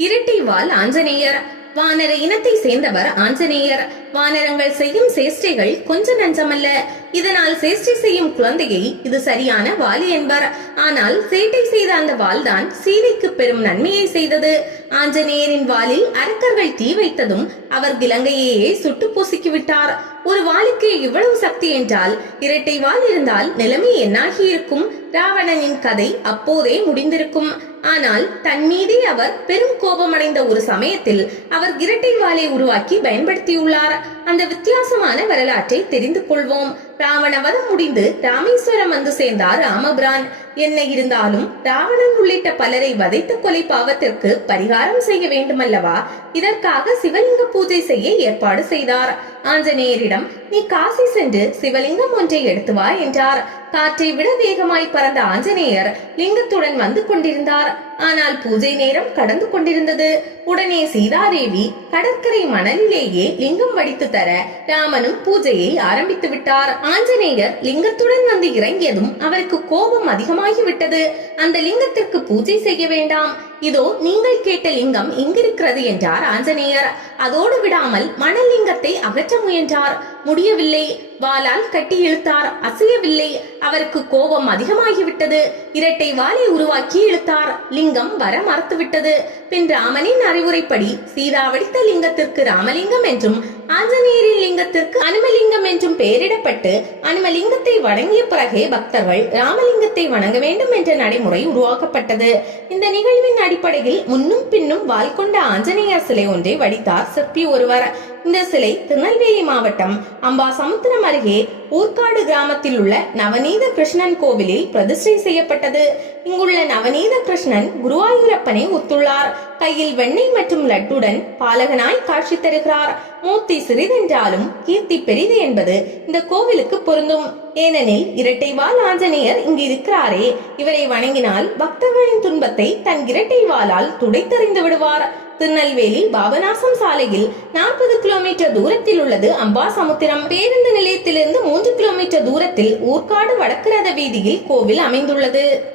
இரட்டை வால் ஆஞ்சநேயர். வானர இனத்தை சேர்ந்தவர் ஆஞ்சநேயர். வானரங்கள் செய்யும் சேஷ்டைகள் கொஞ்ச நஞ்சமல்ல. இதனால் சேஷ்டை செய்யும் குழந்தையை இது சரியான வாலி என்பர். ஆனால் சேட்டை செய்த அந்த வாள்தான் சீதைக்கு பெரும் நன்மையை செய்தது. ஆஞ்சநேயரின் வாலில் அரக்கர்கள் தீ வைத்ததும் அவர் இலங்கையையே சுட்டு பொசுக்கி விட்டார். ஒரு வாளுக்கு இவ்வளவு சக்தி என்றால் இரட்டை வாள் இருந்தால் நிலைமை என்னாகி இருக்கும்? ராவணனின் கதை அப்போதே முடிந்திருக்கும். ஆனால் தன் மீதே அவர் பெரும் கோபமடைந்த ஒரு சமயத்தில் அவர் இரட்டை வாளை உருவாக்கி பயன்படுத்தியுள்ளார். அந்த வித்தியாசமான வரலாற்றை தெரிந்து கொள்வோம். ராவணவதம் முடிந்து ராமேஸ்வரம் வந்து சேர்ந்தார் ராமபிரான். என்ன இருந்தாலும் ராவணன் உள்ளிட்ட பலரை வதைத்த கொலை பாவத்திற்கு பரிகாரம் செய்ய வேண்டுமல்லவா? இதற்காக சிவலிங்க பூஜை செய்ய ஏற்பாடு செய்தார். ஆஞ்சநேயரிடம், நீ காசி சென்று சிவலிங்கம் ஒன்றை எடுத்து வா என்றார். காற்றை விட வேகமாய் பறந்த ஆஞ்சநேயர் லிங்கத்துடன் வந்து கொண்டிருந்தார். ஆனால் பூஜை நேரம் கடந்து கொண்டிருந்தது. உடனே சீதாதேவி கடற்கரை மணலிலேயே லிங்கம் வடித்து தர ராமனும் பூஜையை ஆரம்பித்து விட்டார். ஆஞ்சநேயர் லிங்கத்துடன் வந்து இறங்கியதும் அவருக்கு கோபம் அதிகமாகிவிட்டது. அந்த லிங்கத்திற்கு பூஜை செய்ய வேண்டாம், இதோ நீங்கள் கேட்ட லிங்கம் இங்கிருக்கிறது என்றார் ஆஞ்சநேயர். அதோடு விடாமல் மணல் லிங்கத்தை அகற்ற முயன்றார். முடியவில்லை. வாளால் கட்டி இழுத்தார், அசையவில்லை. அவருக்கு கோபம் அதிகமாகிவிட்டது. இரட்டை வாளை உருவாக்கி இழுத்தார். லிங்கம் வர மறுத்துவிட்டது. பின் ராமனின் அறிவுரைப்படி சீதா வடித்த லிங்கத்திற்கு ராமலிங்கம் என்றும் ஆஞ்சநேயரின் லிங்கத்திற்கு அனுமலிங்கம் என்றும் பெயரிடப்பட்டு அனுமலிங்கத்தை வணங்கிய பிறகே பக்தர்கள் ராமலிங்கத்தை வணங்க வேண்டும் என்ற நடைமுறை உருவாக்கப்பட்டது. இந்த நிகழ்வின் அடிப்படையில் முன்னும் பின்னும் வாள் கொண்ட ஆஞ்சநேயர் சிலை ஒன்றை வடித்தார் சிற்பி ஒருவர். இந்த சிலை திருநெல்வேலி மாவட்டம் அம்பாசமுத்திரம் அருகே ஊர்காடு கிராமத்தில் உள்ள நவநீத கிருஷ்ணன் கோவிலில் பிரதிஷ்டை செய்யப்பட்டது. இங்குள்ள நவநீத கிருஷ்ணன் குருவாயூரப்பனை ஒத்துள்ளார். கையில் வெண்ணெய் மற்றும் லட்டுடன் பாலகனாய் காட்சி தருகிறார். மூர்த்தி சிறிதென்றாலும் கீர்த்தி பெரிது என்பது இந்த கோவிலுக்கு பொருந்தும். ஏனெனில் இரட்டை வால் ஆஞ்சநேயர் இங்கு இருக்கிறாரே, இவரை வணங்கினால் பக்தர்களின் துன்பத்தை தன் இரட்டை வாளால் துடைத்தறிந்து விடுவார். திருநெல்வேலி பாபநாசம் சாலையில் 40 கிலோமீட்டர் தூரத்தில் உள்ளது அம்பாசமுத்திரம். பேருந்து நிலையத்திலிருந்து 3 கிலோமீட்டர் தூரத்தில் ஊர்காடு வடக்கு ரத வீதியில் கோவில் அமைந்துள்ளது.